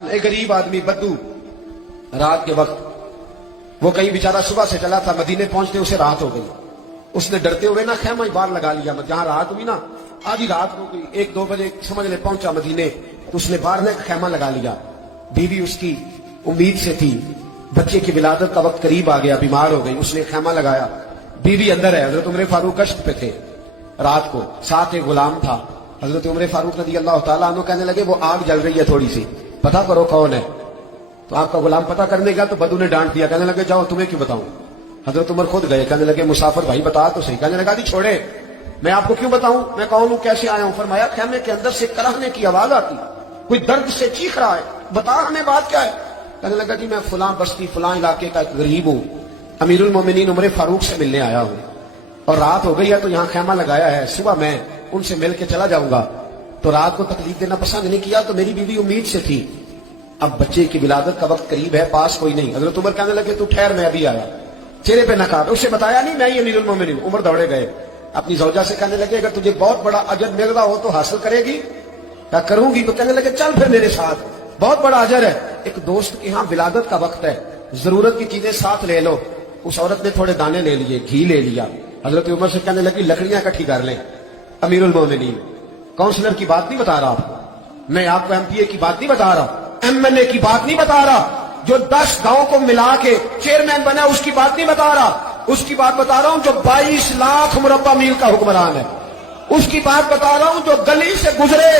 ایک غریب آدمی بدو رات کے وقت وہ کہیں بیچارہ صبح سے چلا تھا، مدینے پہنچتے اسے رات ہو گئی. اس نے ڈرتے ہوئے نا خیمہ ہی باہر لگا لیا. جہاں رات ہوئی نا آدھی رات ہو گئی، 1-2 بجے سمجھ لے پہنچا مدینے، تو اس نے باہر نے خیمہ لگا لیا. بیوی اس کی امید سے تھی، بچے کی ولادت کا وقت قریب آ گیا، بیمار ہو گئی، اس نے خیمہ لگایا. بیوی اندر ہے، حضرت عمر فاروق گشت پہ تھے رات کو، ساتھ ایک غلام تھا. حضرت عمر فاروق رضی اللہ تعالیٰ عنہ کہنے لگے وہ آگ جل رہی ہے تھوڑی سی، پتا کرو کون ہے. تو آپ کا غلام پتا کرنے گیا تو بدو نے ڈانٹ دیا، کہنے لگے جاؤ تمہیں کیوں بتاؤں. حضرت عمر خود گئے، کہنے لگے مسافر بھائی بتا تو صحیح. کہنے لگا جی چھوڑے، میں آپ کو کیوں بتاؤں، میں کون ہوں، کیسے آیا ہوں. فرمایا خیمے کے اندر سے کراہنے کی آواز آتی، کوئی درد سے چیخ رہا ہے، بتا ہمیں بات کیا ہے. کہنے لگا جی میں فلاں بستی فلاں علاقے کا ایک غریب ہوں، امیر المومنین عمر فاروق سے ملنے آیا ہوں، اور رات ہو گئی ہے تو یہاں خیمہ لگایا ہے، صبح میں ان سے مل کے چلا جاؤں گا. تو رات کو تکلیف دینا پسند نہیں کیا، تو میری بیوی امید سے تھی، اب بچے کی ولادت کا وقت قریب ہے، پاس کوئی نہیں. حضرت عمر کہنے لگے تو ٹھہر میں ابھی آیا. چہرے پہ نہ کاٹ، اسے بتایا نہیں میں ہی امیر المومنین. عمر دوڑے گئے، اپنی زوجہ سے کہنے لگے اگر تجھے بہت بڑا اجر مل رہا ہو تو حاصل کرے گی. کیا کروں گی. تو کہنے لگے چل پھر میرے ساتھ، بہت بڑا اجر ہے. ایک دوست کے ہاں ولادت کا وقت ہے، ضرورت کی چیزیں ساتھ لے لو. اس عورت نے تھوڑے دانے لے لیے، گھی لے لیا. حضرت عمر سے کہنے لگی لکڑیاں اکٹھی کر لیں. امیر المومنین کاؤنسلر کی بات نہیں بتا رہا آپ کو، میں آپ کو MP A کی بات نہیں بتا رہا، MLA کی بات نہیں بتا رہا، جو 10 گاؤں کو ملا کے چیئرمین بنا اس کی بات نہیں بتا رہا. اس کی بات بتا رہا ہوں جو 22 لاکھ مربع میل کا حکمران ہے. اس کی بات بتا رہا ہوں جو گلی سے گزرے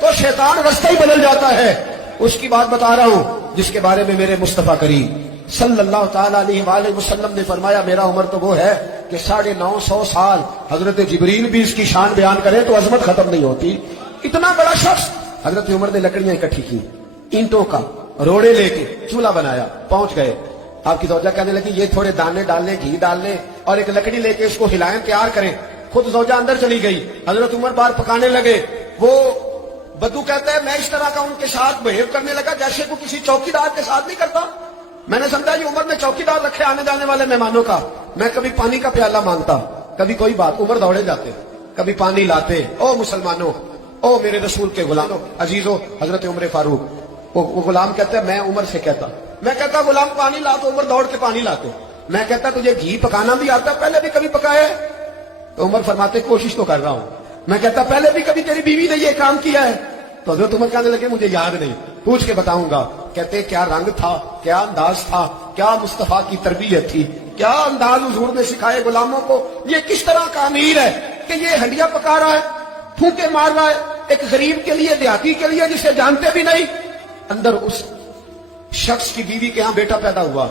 تو شیطان رستہ ہی بدل جاتا ہے. اس کی بات بتا رہا ہوں جس کے بارے میں میرے مصطفیٰ کریم صلی اللہ تعالیٰ علیہ وآلہ وسلم نے فرمایا میرا عمر تو وہ ہے کہ 950 سال حضرت جبریل بھی اس کی شان بیان کرے تو عظمت ختم نہیں ہوتی. اتنا بڑا شخص. حضرت عمر نے لکڑیاں اکٹھی کی، اینٹوں کا روڑے لے کے چولہا بنایا، پہنچ گئے. آپ کی زوجہ کہنے لگی یہ تھوڑے دانے ڈالنے، گھی ڈالنے اور ایک لکڑی لے کے اس کو ہلائیں، تیار کریں. خود زوجہ اندر چلی گئی، حضرت عمر باہر پکانے لگے. وہ بدو کہتا ہے میں اس طرح کا ان کے ساتھ بہیو کرنے لگا جیسے کو کسی چوکیدار کے ساتھ نہیں کرتا. میں نے سمجھا یہ عمر نے چوکیدار رکھے آنے جانے والے مہمانوں کا. میں کبھی پانی کا پیالہ مانگتا، کبھی کوئی بات، عمر دوڑے جاتے، کبھی پانی لاتے. او مسلمانوں، او میرے رسول کے غلاموں، عزیزوں، حضرت عمر فاروق. وہ غلام کہتا ہے میں عمر سے کہتا، میں کہتا غلام پانی لا تو عمر دوڑ کے پانی لاتے. میں کہتا تجھے گھی پکانا بھی آتا، پہلے بھی کبھی پکایا ہے؟ تو عمر فرماتے کوشش تو کر رہا ہوں. میں کہتا پہلے بھی کبھی تیری بیوی نے یہ کام کیا ہے؟ تو حضرت عمر کہنے لگے مجھے یاد نہیں، پوچھ کے بتاؤں گا. کہتے کیا رنگ تھا، کیا انداز تھا، کیا مصطفیٰ کی تربیت تھی، کیا انداز حضور نے سکھائے غلاموں کو. یہ کس طرح کا امیر ہے کہ یہ ہنڈیا پکا رہا ہے، پھونکے مار رہا ہے ایک غریب کے لیے، دیہاتی کے لیے جسے جانتے بھی نہیں. اندر اس شخص کی بیوی کے ہاں بیٹا پیدا ہوا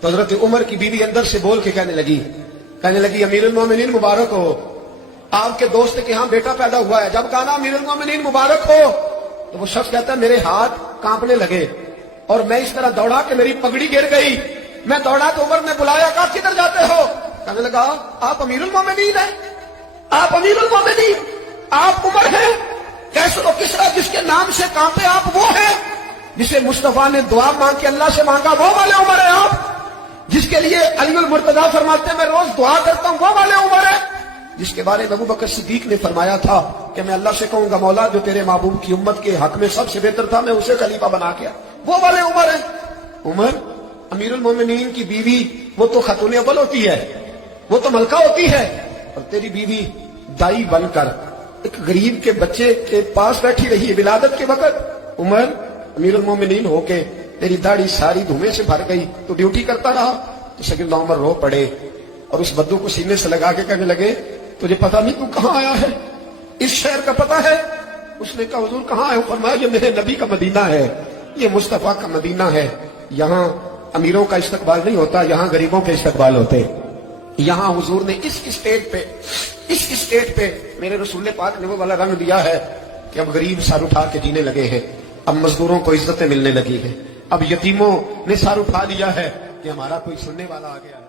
تو حضرت عمر کی بیوی اندر سے بول کے کہنے لگی امیر المومنین مبارک ہو، آپ کے دوست کے ہاں بیٹا پیدا ہوا ہے. جب کہا نا امیر المومنین مبارک ہو تو وہ شخص کہتا ہے میرے ہاتھ کانپنے لگے اور میں اس طرح دوڑا کہ میری پگڑی گر گئی. میں دوڑا تو عمر نے بلایا، کہا کدھر جاتے ہو؟ کہنے لگا آپ امیر المومنین ہیں، آپ امیر المومنین، آپ عمر ہیں. کیسے و کس طرح جس کے نام سے کانپے آپ وہ ہیں، جسے مصطفیٰ نے دعا مانگ کے اللہ سے مانگا وہ والے عمر ہیں آپ، جس کے لیے علی المرتضیٰ فرماتے ہیں میں روز دعا کرتا ہوں وہ والے عمر ہیں، جس کے بارے میں ابو بکر صدیق نے فرمایا تھا کہ میں اللہ سے کہوں گا مولا جو تیرے محبوب کی امت کے حق میں سب سے بہتر تھا میں اسے خلیفہ بنا کے وہ والے عمر ہیں. عمر امیر المومنین کی بیوی وہ تو خاتون اول ہوتی ہے، وہ تو ملکہ ہوتی ہے، اور تیری بیوی دائی بن کر ایک غریب کے بچے کے پاس بیٹھی رہی ہے ولادت کے وقت. عمر امیر المومنین ہو کے تیری داڑھی ساری دھوئیں سے بھر گئی تو ڈیوٹی کرتا رہا. تو سیدنا عمر رو پڑے اور اس بدو کو سینے سے لگا کے کہنے لگے تجھے پتا نہیں تو کہاں آیا ہے، اس شہر کا پتا ہے؟ اس نے کہا حضور کہاں ہے؟ فرمایا یہ میرے نبی کا مدینہ ہے، یہ مصطفیٰ کا مدینہ ہے. یہاں امیروں کا استقبال نہیں ہوتا، یہاں غریبوں کے استقبال ہوتے. یہاں حضور نے اس اسٹیٹ پہ میرے رسول پاک نے وہ والا رنگ دیا ہے کہ اب غریب سر اٹھا کے جینے لگے ہیں، اب مزدوروں کو عزتیں ملنے لگی ہیں، اب یتیموں نے سر اٹھا لیا ہے کہ ہمارا کوئی سننے والا آ گیا ہے.